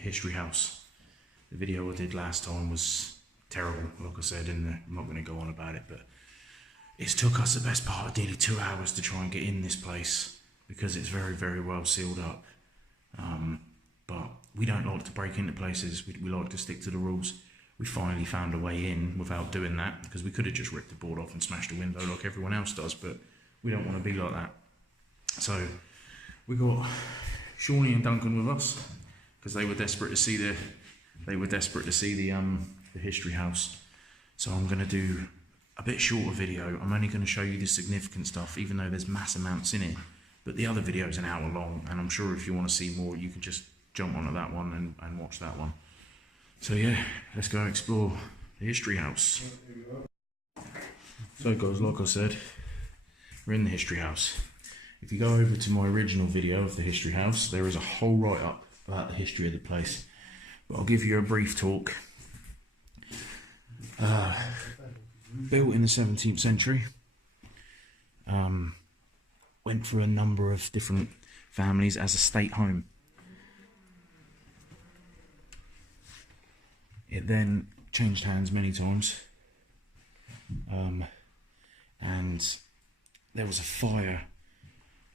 the History House. The video I did last time was terrible, like I said, and I'm not going to go on about it, but it's took us the best part of nearly 2 hours to try and get in this place because it's very, very well sealed up. But we don't like to break into places. We like to stick to the rules. We finally found a way in without doing that, because we could have just ripped the board off and smashed the window like everyone else does, but we don't want to be like that. So we got Shawnee and Duncan with us because they were desperate to see the History House. So I'm going to do a bit shorter video. I'm only going to show you the significant stuff, even though there's mass amounts in it. But the other video is an hour long, and I'm sure if you want to see more, you can just jump onto that one and watch that one. So yeah, let's go explore the History House. So guys, like I said, we're in the History House. If you go over to my original video of the History House, there is a whole write-up about the history of the place. But I'll give you a brief talk. Built in the 17th century. Went through a number of different families as a state home. It then changed hands many times. And there was a fire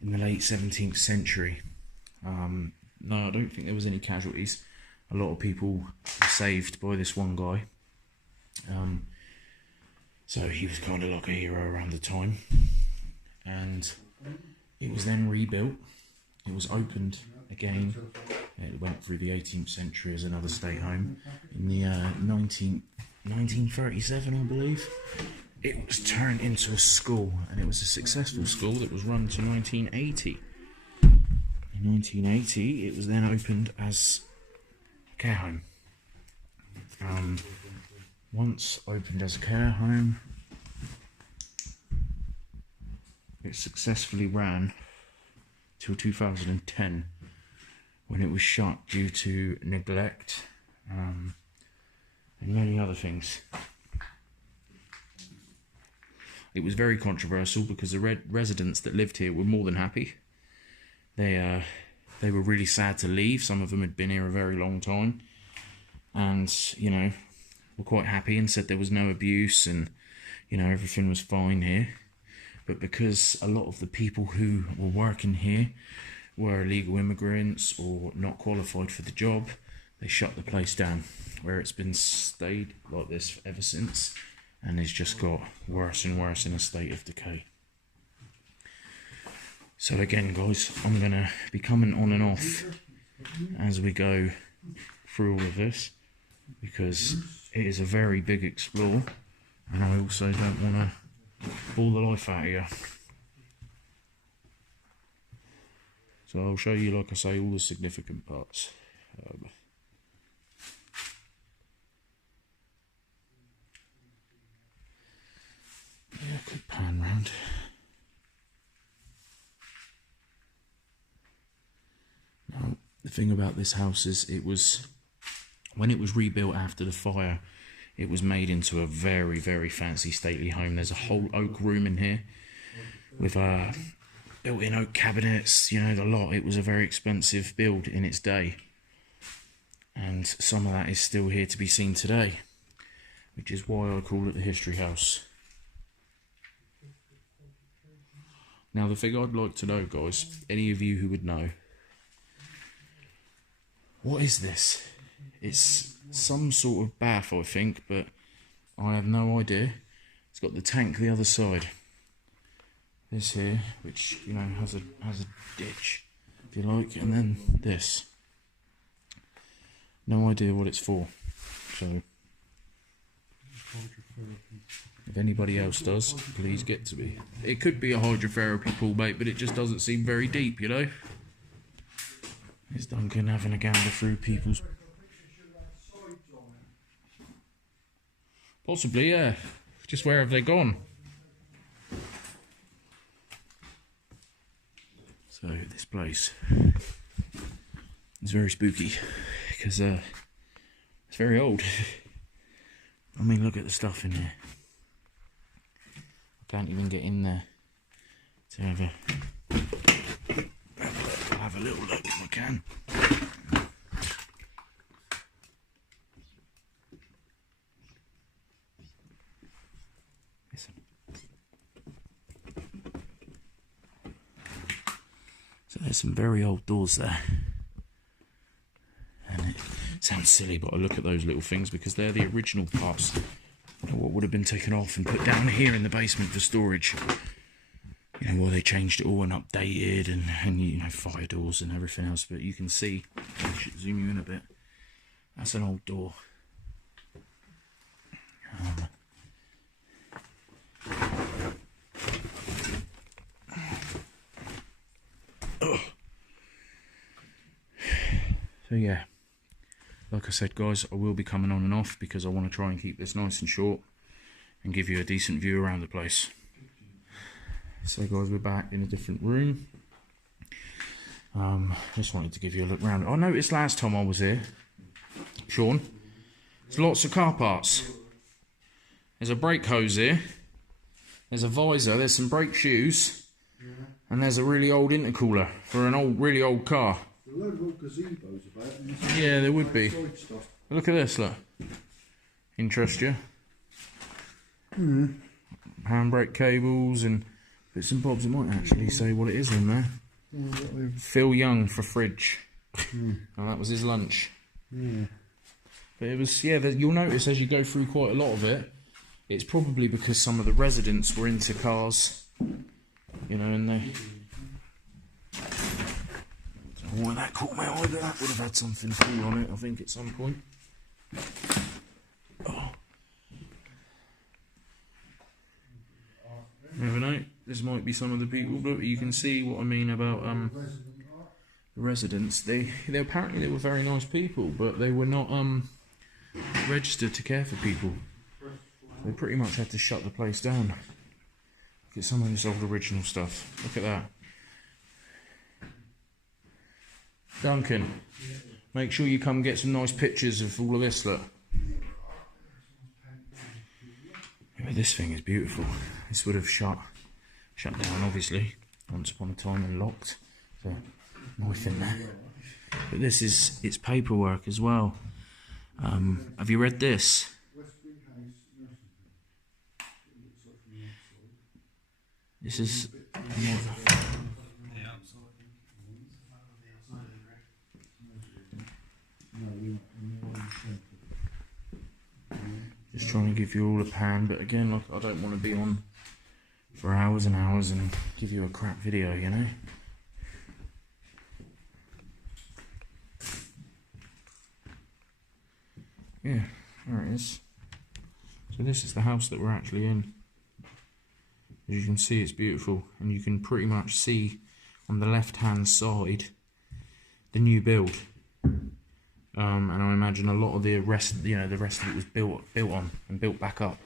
in the late 17th century. No, I don't think there was any casualties. A lot of people were saved by this one guy. So he was kind of like a hero around the time. And it was then rebuilt. It was opened again. It went through the 18th century as another state home. In the 1937, I believe, it was turned into a school, and it was a successful school that was run to 1980. In 1980, it was then opened as a care home. Once opened as a care home, it successfully ran till 2010, when it was shut due to neglect and many other things. It was very controversial because the residents that lived here were more than happy. They were really sad to leave. Some of them had been here a very long time, and you know, were quite happy and said there was no abuse and you know, everything was fine here. But because a lot of the people who were working here were illegal immigrants or not qualified for the job, they shut the place down, where it's been stayed like this ever since, and it's just got worse and worse in a state of decay. So again guys, I'm going to be coming on and off as we go through all of this, because it is a very big explore, and I also don't want to bore the life out of you. So I'll show you, like I say, all the significant parts. Yeah, quick pan round. Now, the thing about this house is when it was rebuilt after the fire, it was made into a very, very fancy, stately home. There's a whole oak room in here with built-in oak cabinets, you know, the lot. It was a very expensive build in its day. And some of that is still here to be seen today, which is why I call it the History House. Now, the thing I'd like to know, guys, any of you who would know, what is this? It's some sort of bath, I think, but I have no idea. It's got the tank the other side. This here, which, you know, has a ditch, if you like, and then this. No idea what it's for. So, if anybody else does, please get to me. It could be a hydrotherapy pool, mate, but it just doesn't seem very deep, you know? It's Duncan having a gander through people's... Possibly, yeah. Just where have they gone? So, this place is very spooky, because it's very old. I mean, look at the stuff in there. I can't even get in there to have a little look if I can. There's some very old doors there. And it sounds silly, but I look at those little things because they're the original parts. What would have been taken off and put down here in the basement for storage. You know, well, they changed it all and updated and you know, fire doors and everything else. But you can see, I should zoom you in a bit. That's an old door. So yeah, like I said guys, I will be coming on and off because I want to try and keep this nice and short and give you a decent view around the place. So guys, we're back in a different room. Just wanted to give you a look around. I noticed last time I was here, Sean, there's lots of car parts. There's a brake hose here, there's a visor, there's some brake shoes, and there's a really old intercooler for an really old car. A load of old gazebos about. Yeah, there would be. Look at this, look. Interest you? Handbrake cables and bits and bobs. It might actually say what it is in there. Phil Young for fridge. And that was his lunch. But it was, yeah, you'll notice as you go through quite a lot of it, it's probably because some of the residents were into cars, you know, and they... I don't know why that caught my eye, but that would have had something cool on it, I think, at some point. Oh. Never know, this might be some of the people, but you can see what I mean about the residents. They apparently they were very nice people, but they were not registered to care for people. They pretty much had to shut the place down. Look at some of this old original stuff. Look at that. Duncan, make sure you come get some nice pictures of all of this, look. Yeah, this thing is beautiful. This would have shut down, obviously, once upon a time and locked. So, knife in there. But this is, it's paperwork as well. Have you read this? This is... Just trying to give you all a pan, but again, look, I don't want to be on for hours and hours and give you a crap video, you know? Yeah, there it is. So this is the house that we're actually in. As you can see, it's beautiful, and you can pretty much see on the left-hand side the new build. And I imagine a lot of the rest, you know, the rest of it was built on and built back up.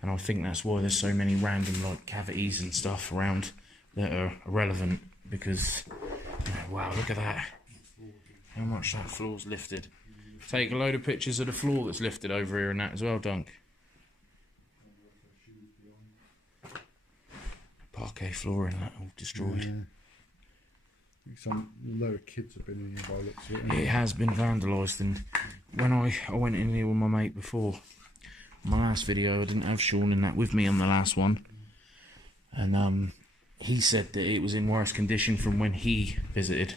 And I think that's why there's so many random like cavities and stuff around that are irrelevant. Because, you know, wow, look at that! How much that floor's lifted. Take a load of pictures of the floor that's lifted over here and that as well, Dunk. Parquet flooring, that all destroyed. Yeah. Some load of kids have been in here by the looks of it. It has been vandalised, and when I went in here with my mate before, my last video, I didn't have Sean in that with me on the last one, and he said that it was in worse condition from when he visited.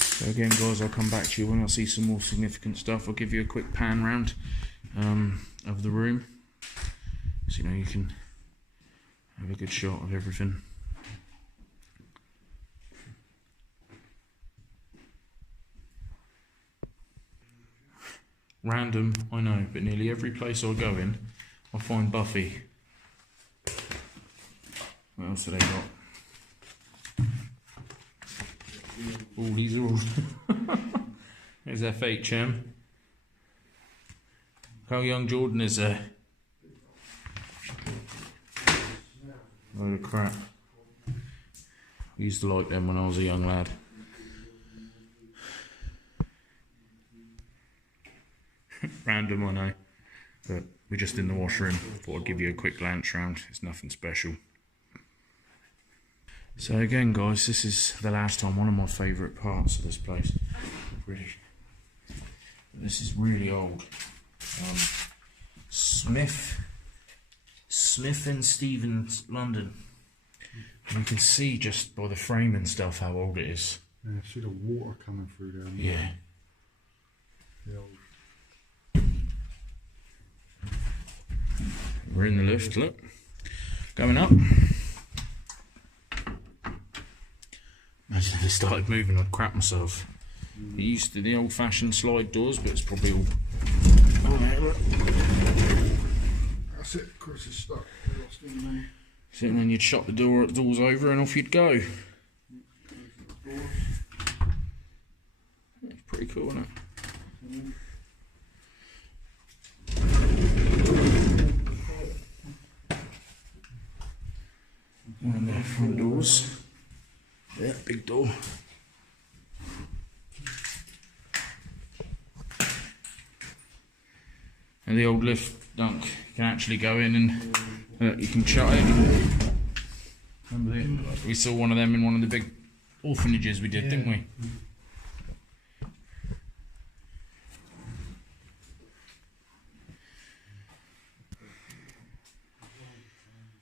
So again guys, I'll come back to you when I see some more significant stuff. I'll give you a quick pan round of the room, so you know you can have a good shot of everything. Random, I know, but nearly every place I go in, I find Buffy. What else have they got? Oh, these are all... There's FHM. How young Jordan is there? Load of crap. I used to like them when I was a young lad. Random, I know, but we're just in the washroom. Thought I'd give you a quick glance round. It's nothing special. So again guys, this is the last time, one of my favourite parts of this place. Really, this is really old. Smith and Stevens, London. You can see just by the frame and stuff how old it is. Yeah, see the water coming through there. Yeah. The old. We're in the lift, look. Going up. Imagine if it started moving, I'd crap myself. It used to the old fashioned slide doors, but it's probably all. Oh, yeah, look. That's it, Chris is stuck. We're lost in there. So then you'd shut the doors over and off you'd go. It's pretty cool, isn't it? One of the front doors. Yeah, big door. And the old lift dunk, you can actually go in and you can shut it. Remember we saw one of them in one of the big orphanages we did, didn't we?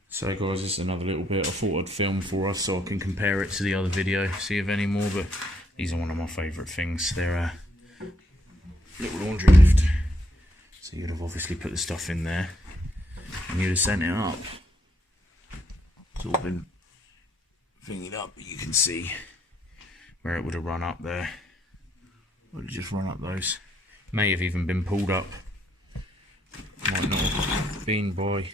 So guys, this is another little bit I thought I'd film for us so I can compare it to the other video, see if any more, but these are one of my favourite things. They're a little laundry lift. So you'd have obviously put the stuff in there and you'd have sent it up. It's all been thingied up, but you can see where it would have run up there. It would have just run up those. May have even been pulled up. Might not have been by.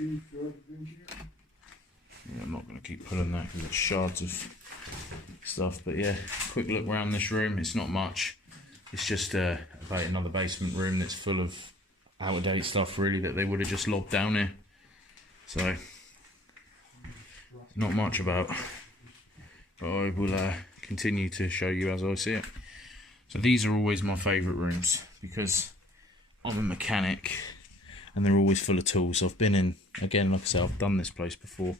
Yeah, I'm not going to keep pulling that because it's shards of stuff, but yeah, quick look around this room. It's not much. It's just about another basement room that's full of out-of-date stuff really that they would have just lobbed down here. So not much about, but I will continue to show you as I see it. So these are always my favourite rooms because I'm a mechanic and they're always full of tools. I've been in, again, like I said, I've done this place before.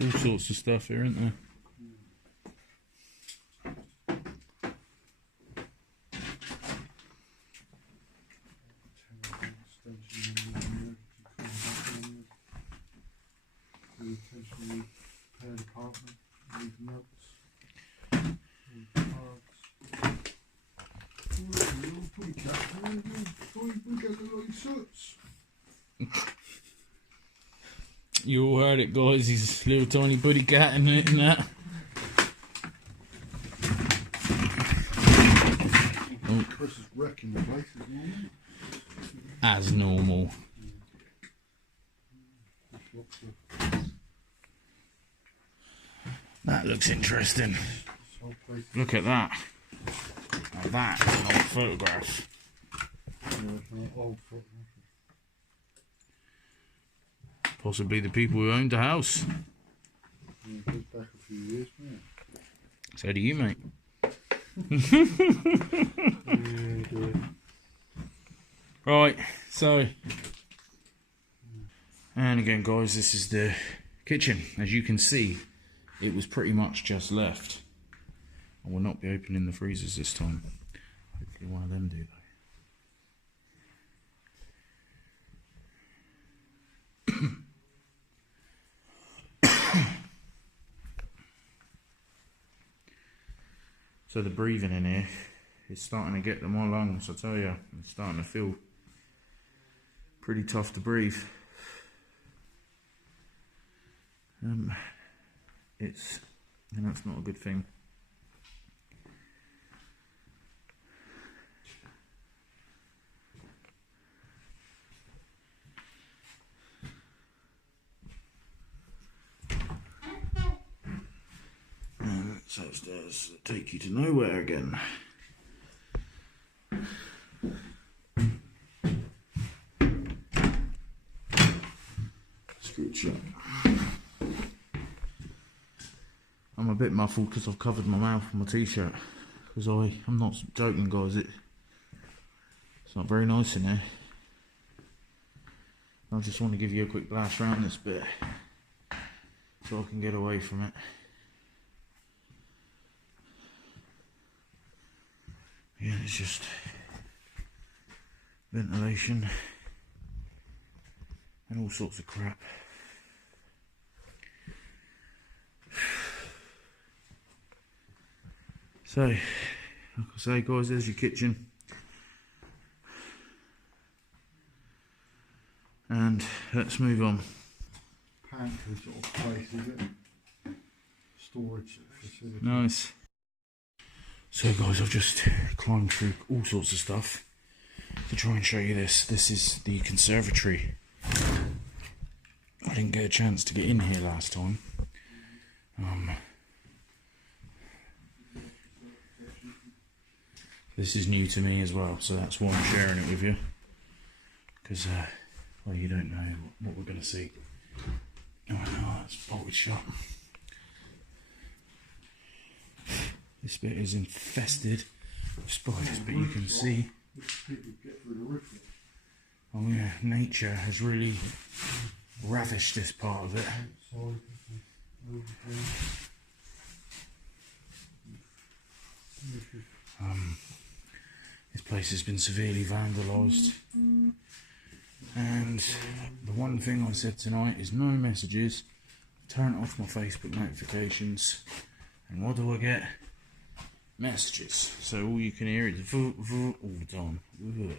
All sorts of stuff here, isn't there? You all heard it, guys. He's a little tiny buddy cat in it and that. Oh. Chris is wrecking the place as normal. That looks interesting. Look at that. Now that is an old photograph. Possibly the people who owned the house. Yeah, goes back a few years, man. So do you, mate. Right, so, and again guys, this is the kitchen. As you can see, it was pretty much just left. I will not be opening the freezers this time. Hopefully one of them do though. So the breathing in here is starting to get to my lungs, I tell you. It's starting to feel pretty tough to breathe. And that's not a good thing. So stairs that take you to nowhere again. I'm a bit muffled because I've covered my mouth with my t-shirt. Because I'm not joking, guys. It's not very nice in there. I just want to give you a quick blast around this bit so I can get away from it. Yeah, it's just ventilation and all sorts of crap. So, like I say, guys, there's your kitchen. And let's move on. Pantry sort of place, is it? Storage facility. Nice. So guys, I've just climbed through all sorts of stuff to try and show you this. This is the conservatory. I didn't get a chance to get in here last time. This is new to me as well, so that's why I'm sharing it with you. Because, well, you don't know what we're going to see. Oh no, that's bolted shut. This bit is infested with spiders, but you can see, oh yeah, nature has really ravished this part of it. This place has been severely vandalised, and the one thing I said tonight is no messages. Turn off my Facebook notifications, and what do I get? Messages. So all you can hear is voot voot all the time. Ugh.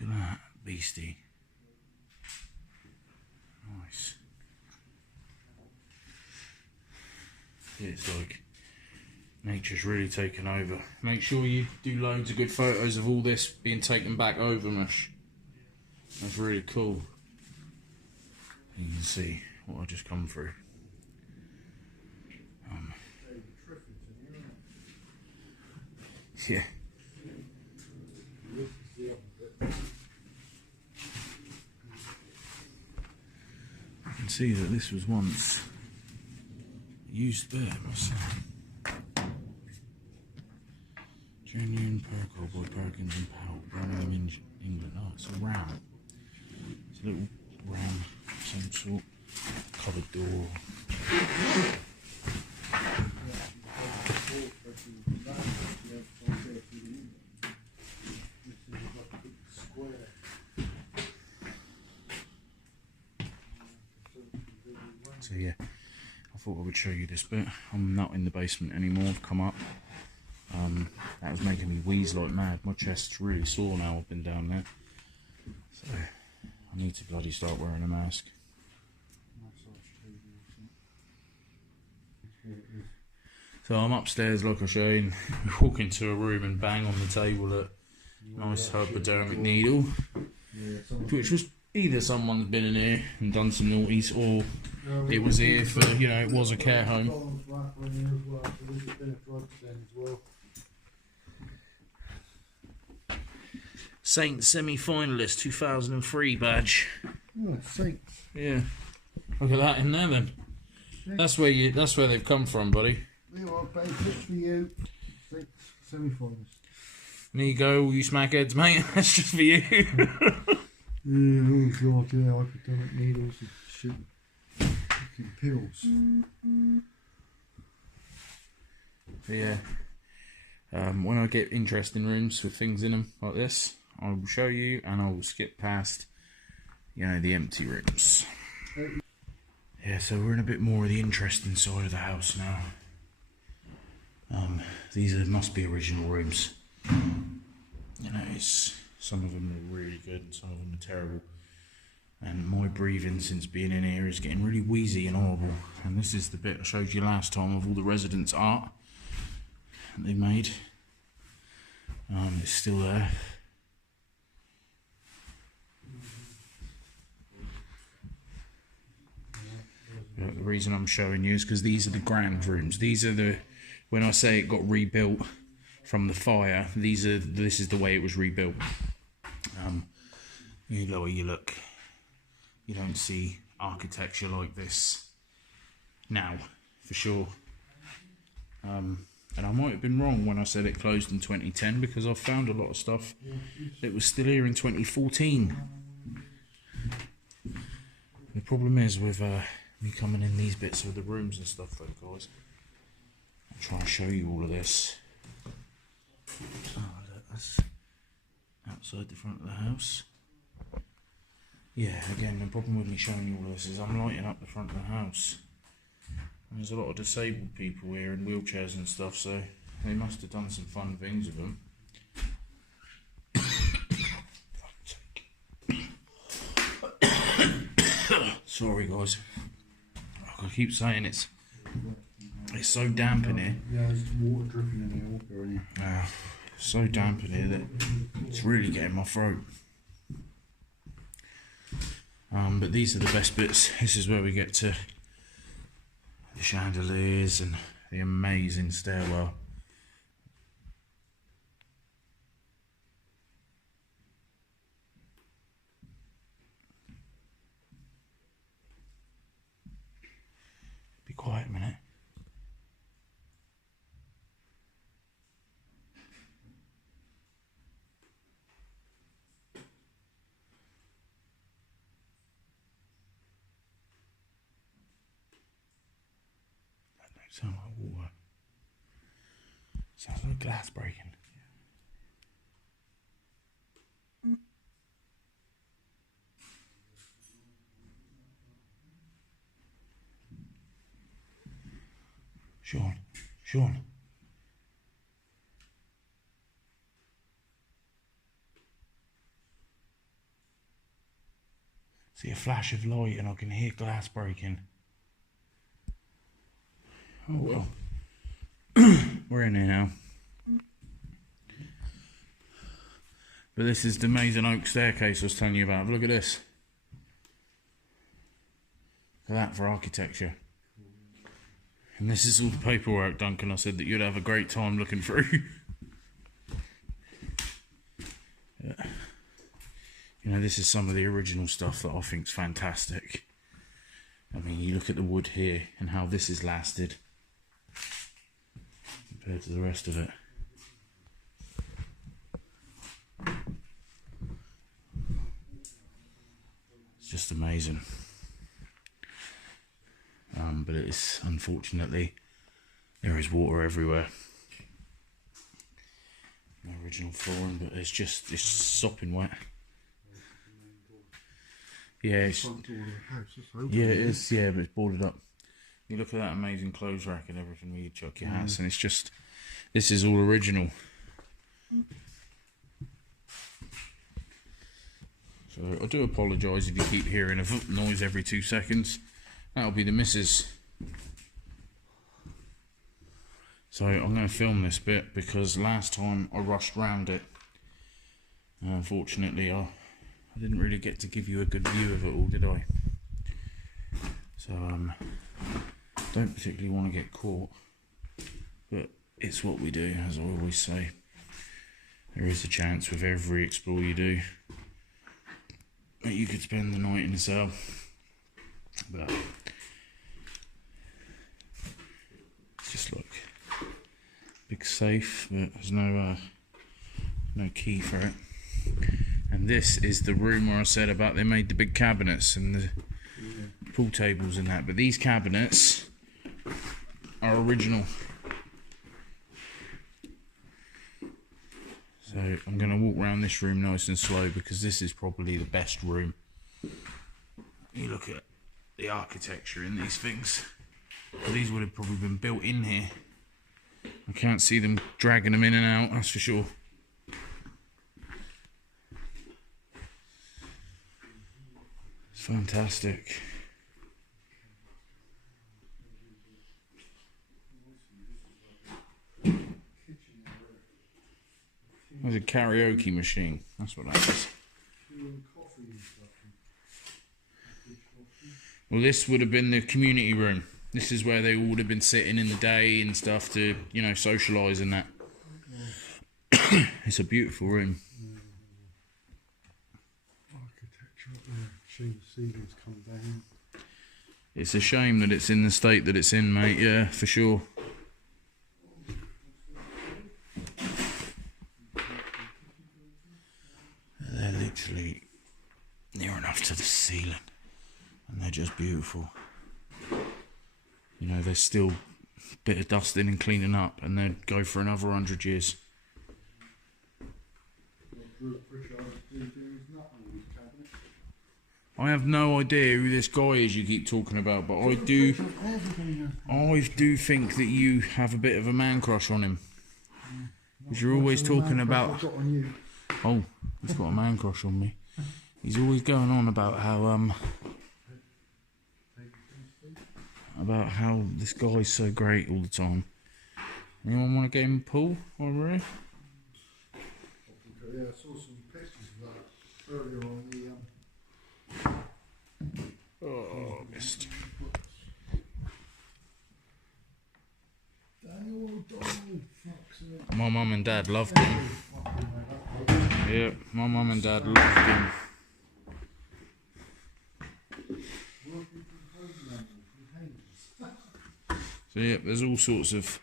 Look at that beastie. Nice. It's like nature's really taken over. Make sure you do loads of good photos of all this being taken back over, Mush. That's really cool. You can see what I just come through. Yeah. I can see that this was once used there, myself. Genuine Percol by Perkins and Powell, Birmingham in England. Oh, it's a ram. It's a little ram, some sort. Covered door. So yeah, I thought I would show you this bit. I'm not in the basement anymore, I've come up. That was making me wheeze like mad. My chest's really sore now, I've been down there. So I need to bloody start wearing a mask. So I'm upstairs like I showed you. Walk into a room and bang on the table a nice hypodermic needle. Which was either someone's been in here and done some naughties, or it was here for, you know, it was a care home. Saints semi-finalist 2003 badge. Oh, Saints. Yeah. Look at that in there then. That's where they've come from, buddy. There you are, babe, just for you. Saints semi-finals. There you go, all you smackheads, mate. That's just for you. Yeah, like hypodermic needles and shit. Fucking pills. But yeah. When I get interesting rooms with things in them like this, I will show you, and I will skip past, you know, the empty rooms. Yeah, so we're in a bit more of the interesting side of the house now. These must be original rooms. You know, some of them are really good and some of them are terrible. And my breathing since being in here is getting really wheezy and horrible. And this is the bit I showed you last time of all the residents' art that they made. It's still there. But the reason I'm showing you is because these are the grand rooms. These are the, when I say it got rebuilt from the fire, this is the way it was rebuilt. You lower you look, you don't see architecture like this now, for sure. And I might have been wrong when I said it closed in 2010, because I've found a lot of stuff that was still here in 2014. The problem is with me coming in these bits of the rooms and stuff though, guys. I'll try and show you all of this. Oh, look, that's outside the front of the house. Yeah, again, the problem with me showing you all of this is I'm lighting up the front of the house. And there's a lot of disabled people here in wheelchairs and stuff, so they must have done some fun things with them. Sorry guys, I keep saying it's so damp in here. Yeah, there's water dripping in here, water in here. So damp in here that it's really getting my throat. But these are the best bits. This is where we get to the chandeliers and the amazing stairwell. Be quiet a minute. Sound like water. Sounds like glass breaking. Sean. See a flash of light and I can hear glass breaking. Oh well. We're in here now. But this is the amazing oak staircase I was telling you about. Look at this. Look at that for architecture. And this is all the paperwork, Duncan. I said that you'd have a great time looking through. Yeah. You know, this is some of the original stuff that I think's fantastic. I mean, you look at the wood here and how this has lasted compared to the rest of it. It's just amazing. But it is, unfortunately, there is water everywhere. No original flooring, but it's sopping wet. Yeah, it is. Yeah, but it's boarded up. You look at that amazing clothes rack and everything where you chuck your hats, and it's just, this is all original. So I do apologise if you keep hearing a noise every 2 seconds. That'll be the missus. So I'm going to film this bit because last time I rushed round it. Unfortunately, I didn't really get to give you a good view of it all, did I? So don't particularly want to get caught, but it's what we do, as I always say. There is a chance with every explore you do that you could spend the night in a cell, but it's just like big safe, but there's no key for it. And this is the room where I said about they made the big cabinets and the pool tables and that, but these cabinets are original. So I'm going to walk around this room nice and slow because this is probably the best room. You look at the architecture in these things. These would have probably been built in here. I can't see them dragging them in and out, that's for sure. It's fantastic. There's a karaoke machine. That's what that is. Well, this would have been the community room. This is where they all would have been sitting in the day and stuff to, you know, socialise and that. It's a beautiful room. Architecture up there. See the ceilings come down. It's a shame that it's in the state that it's in, mate. Yeah, for sure. They're literally near enough to the ceiling, and they're just beautiful. You know, there's still a bit of dusting and cleaning up, and they'd go for another 100 years. I have no idea who this guy is you keep talking about, but I do think that you have a bit of a man crush on him. Because you're always talking about... Oh, he's got a man crush on me. He's always going on about how this guy's so great all the time. Anyone want to get him a pull over here? Yeah, I saw some pictures of that earlier on the Oh, missed. My mum and dad loved him. Yeah, my mum and dad loved him. So yeah, there's all sorts of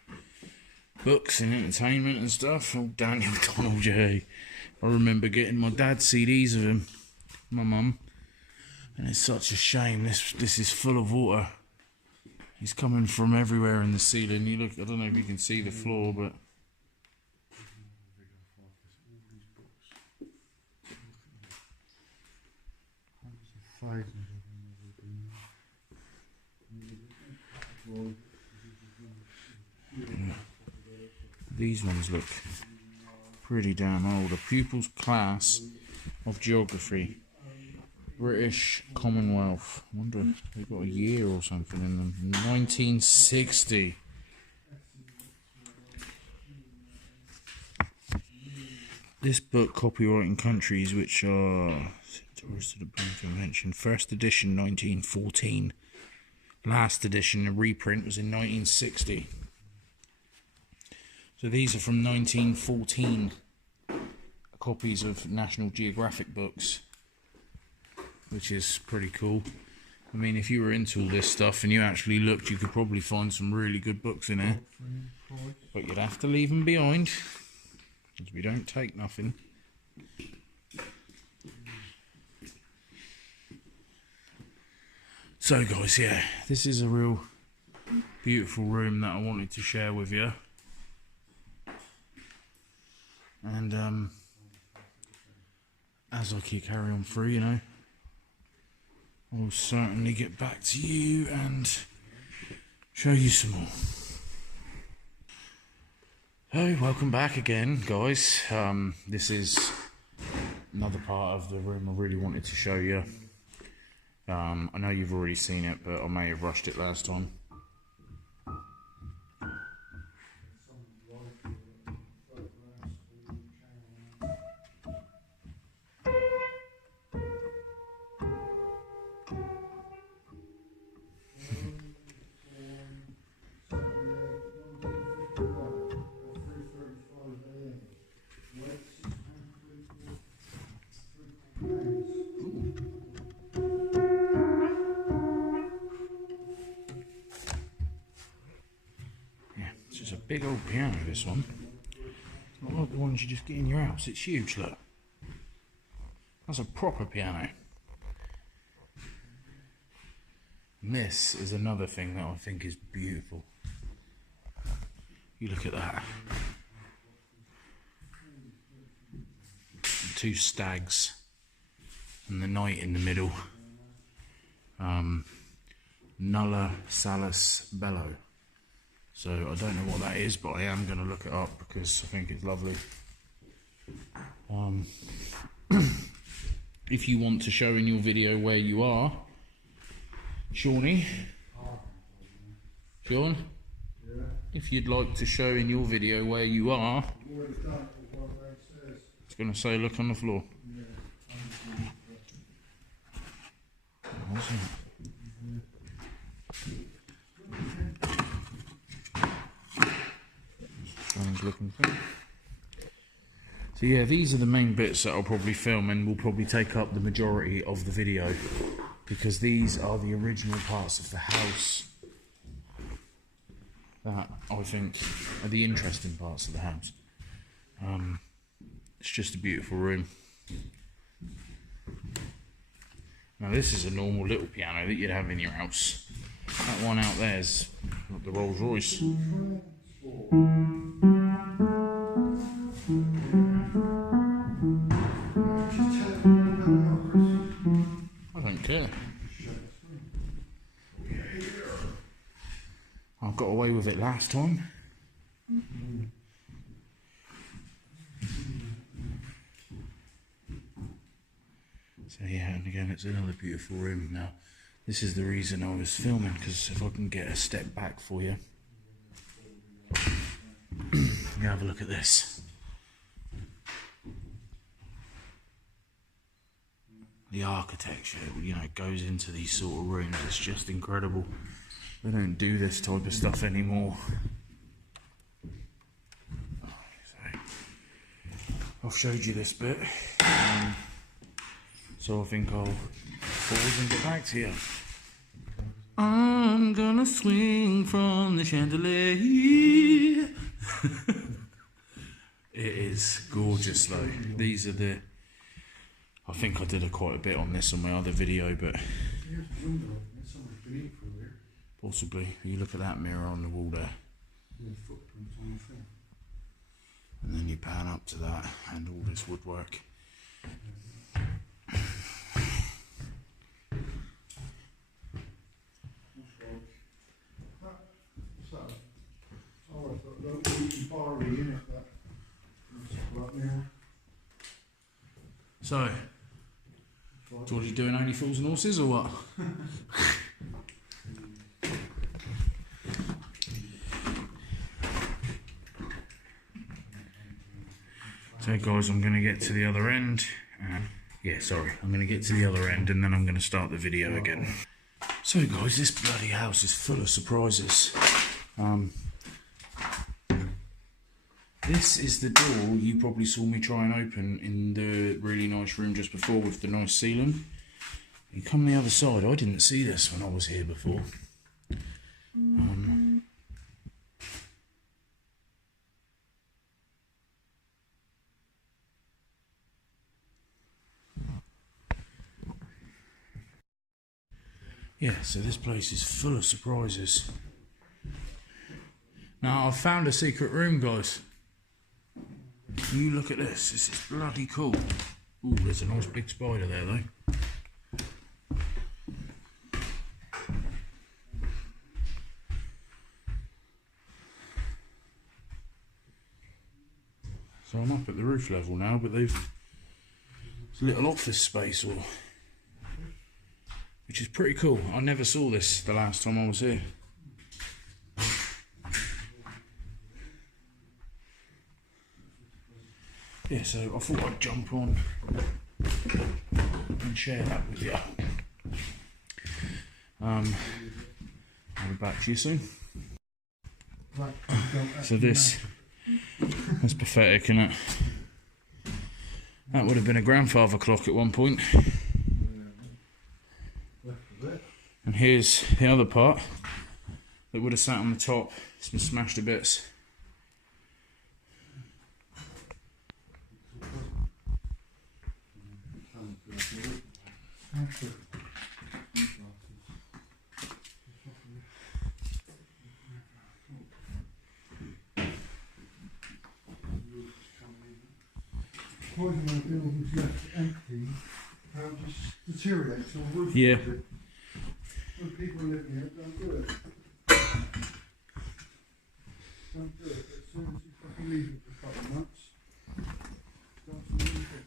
books and entertainment and stuff. Oh, Daniel Donald, yeah. I remember getting my dad's CDs of him, my mum. And it's such a shame, this is full of water. It's coming from everywhere in the ceiling. You look, I don't know if you can see the floor, but... These ones look pretty damn old. A pupil's class of geography. British Commonwealth. I wonder if they've got a year or something in them. 1960. This book, copyright in countries which are tourist to the Berne Convention. First edition 1914. Last edition, a reprint, was in 1960. So these are from 1914 copies of National Geographic books, which is pretty cool. I mean, if you were into all this stuff and you actually looked, you could probably find some really good books in there. But you'd have to leave them behind, because we don't take nothing. So guys, yeah, this is a real beautiful room that I wanted to share with you. And as I keep carry on through, you know, I'll certainly get back to you and show you some more. So, welcome back again, guys. This is another part of the room I really wanted to show you. I know you've already seen it, but I may have rushed it last time. It's a big old piano, this one. It's not like the ones you just get in your house. It's huge, look. That's a proper piano. And this is another thing that I think is beautiful. You look at that. Two stags and the knight in the middle. Nulla Salus Bello. So I don't know what that is, but I am going to look it up because I think it's lovely. If you want to show in your video where you are, Shawnee, Sean, if you'd like to show in your video where you are, it's going to say look on the floor. Looking thing. So yeah, these are the main bits that I'll probably film and will probably take up the majority of the video. because these are the original parts of the house that I think are the interesting parts of the house. It's just a beautiful room. Now this is a normal little piano that you'd have in your house. That one out there is the Rolls Royce. I don't care. I got away with it last time. So yeah, and again it's another beautiful room. Now this is the reason I was filming, because if I can get a step back for you, you have a look at this. The architecture, you know, goes into these sort of rooms. It's just incredible. They don't do this type of stuff anymore. So, I've showed you this bit, so I think I'll pause and get back to you. I'm gonna swing from the chandelier. It is gorgeous though. These are the... I think I did quite a bit on this on my other video, but possibly. You look at that mirror on the wall there, and then you pan up to that and all this woodwork. So, Georgie doing Only Fools and Horses or what? So guys, I'm going to get to the other end. I'm going to get to the other end and then I'm going to start the video again. So guys, this bloody house is full of surprises. This is the door you probably saw me try and open in the really nice room just before with the nice ceiling. You come the other side, I didn't see this when I was here before. Yeah, so this place is full of surprises. Now, I've found a secret room, guys. You look at this, this is bloody cool. Ooh, there's a nice big spider there though. So I'm up at the roof level now, but it's a little office space, which is pretty cool. I never saw this the last time I was here. Yeah, so I thought I'd jump on and share that with you. I'll be back to you soon. So that's pathetic, isn't it? That would have been a grandfather clock at one point. And here's the other part that would have sat on the top. It's been smashed to bits. When the building's left empty, just deteriorates or roof. Yeah. When people live here, don't do it. Don't do it. As soon as you fucking leave it for a couple of months, start to move it.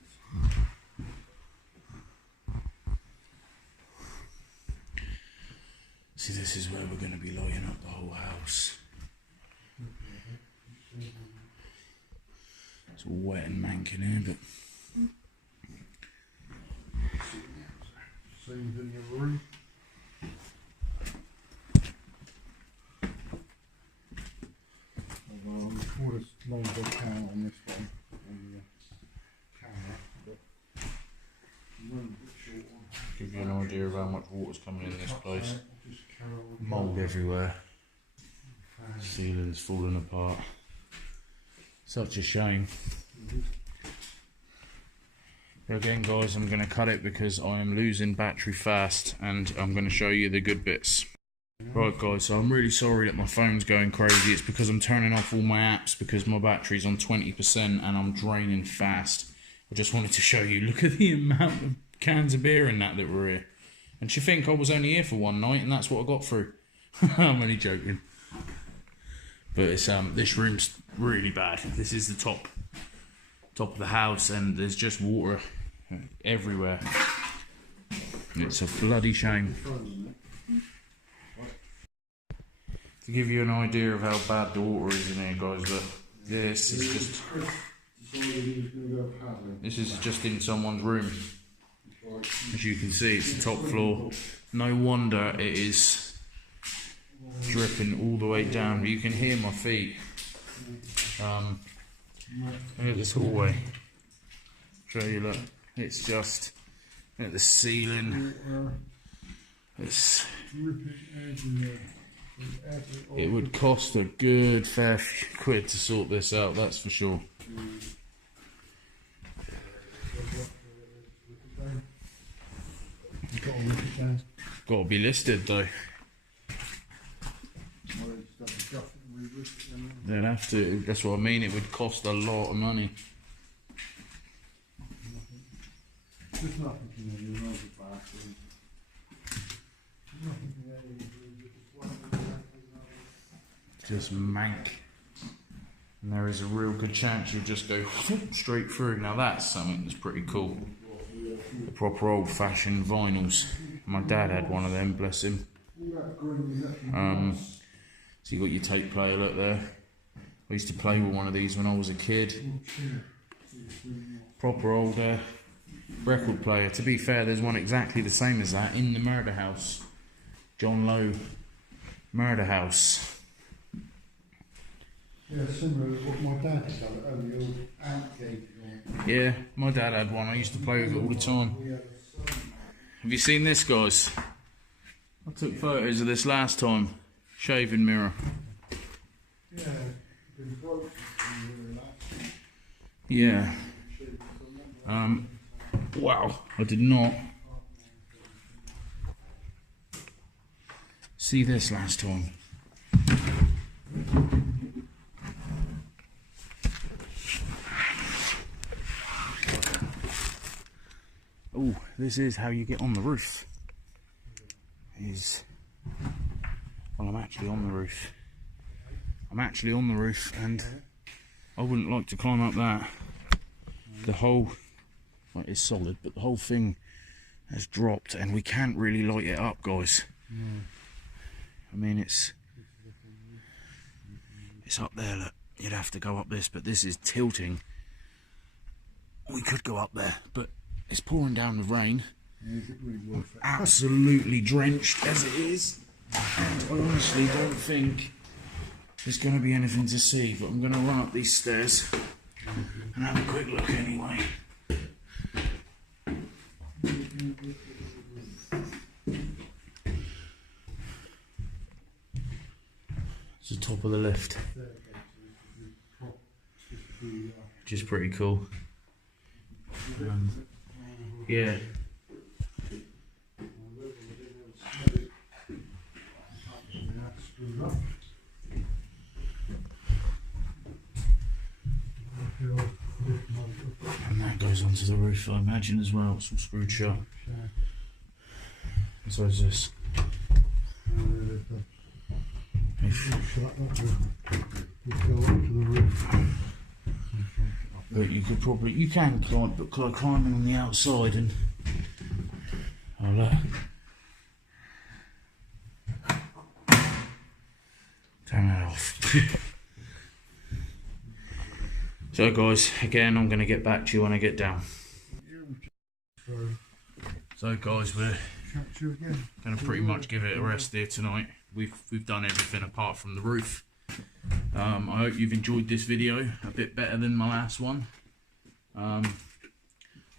See, this is where we're going to be lighting up the whole house. It's all wet and mank in here, but... Same in your room. Before this long big count on this one, on the camera, but the room's a bit short one. Give give you an idea of how much water's coming in this place. Mould everywhere. Ceiling's falling apart. Such a shame. But again guys, I'm going to cut it because I am losing battery fast, and I'm going to show you the good bits. Right guys, so I'm really sorry that my phone's going crazy. It's because I'm turning off all my apps because my battery's on 20% and I'm draining fast. I just wanted to show you, look at the amount of cans of beer and that were here. And she think I was only here for one night and that's what I got through. I'm only joking. But it's this room's really bad. This is the top of the house and there's just water everywhere. It's a bloody shame. To give you an idea of how bad the water is in here, guys, look. This is just in someone's room. As you can see, it's the top floor. No wonder it is dripping all the way down. You can hear my feet. Look at this hallway. Show you, look. It's just at the ceiling. It would cost a good fair few quid to sort this out, that's for sure. Got to be listed though. They'd have to, that's what I mean, it would cost a lot of money. Just mank. And there is a real good chance you'll just go straight through. Now that's something that's pretty cool. The proper old fashioned vinyls. My dad had one of them, bless him. So you got your tape player, look there. I used to play with one of these when I was a kid. Proper old record player. To be fair, there's one exactly the same as that in the murder house. John Lowe murder house. Yeah, similar to what my dad had done, the old amp gate. Yeah, my dad had one. I used to play with it all the time. Have you seen this, guys? I took photos of this last time. Shaving mirror. Yeah. Wow, I did not see this last time. Oh, this is how you get on the roof. Well, I'm actually on the roof. I'm actually on the roof, and I wouldn't like to climb up that. The whole, well, it's solid, but the whole thing has dropped, and we can't really light it up, guys. I mean, it's up there. Look, you'd have to go up this, but this is tilting. We could go up there, but it's pouring down with rain. Is it really worth it? Absolutely drenched as it is, and I honestly don't think there's going to be anything to see, but I'm going to run up these stairs and have a quick look anyway. It's the top of the lift, which is pretty cool. Yeah. And that goes onto the roof, I imagine, as well. It's all screwed shut. And so is this. But you could probably, you can climb, but climbing on the outside and, oh look. Turn that off. So guys, again, I'm going to get back to you when I get down. So guys, we're going to pretty much give it a rest here tonight. We've done everything apart from the roof. I hope you've enjoyed this video a bit better than my last one.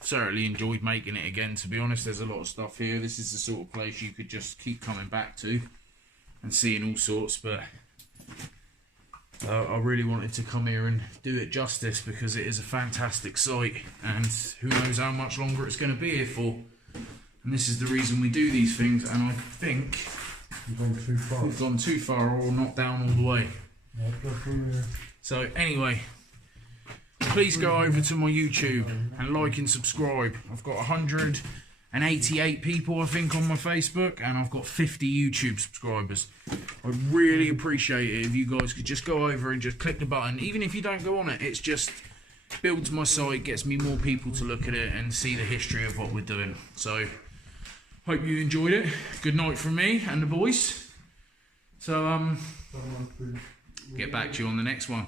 certainly enjoyed making it again, to be honest. There's a lot of stuff here. This is the sort of place you could just keep coming back to and seeing all sorts, but I really wanted to come here and do it justice because it is a fantastic site, and who knows how much longer it's going to be here for. And this is the reason we do these things, and I think You've gone too far. we've gone too far or not down all the way. Yeah, go through here. So anyway, please go over to my YouTube and like and subscribe. I've got 188 people, I think, on my Facebook, and I've got 50 YouTube subscribers. I'd really appreciate it if you guys could just go over and just click the button. Even if you don't go on it, it's just builds my site, gets me more people to look at it and see the history of what we're doing. So hope you enjoyed it. Good night from me and the boys. So get back to you on the next one.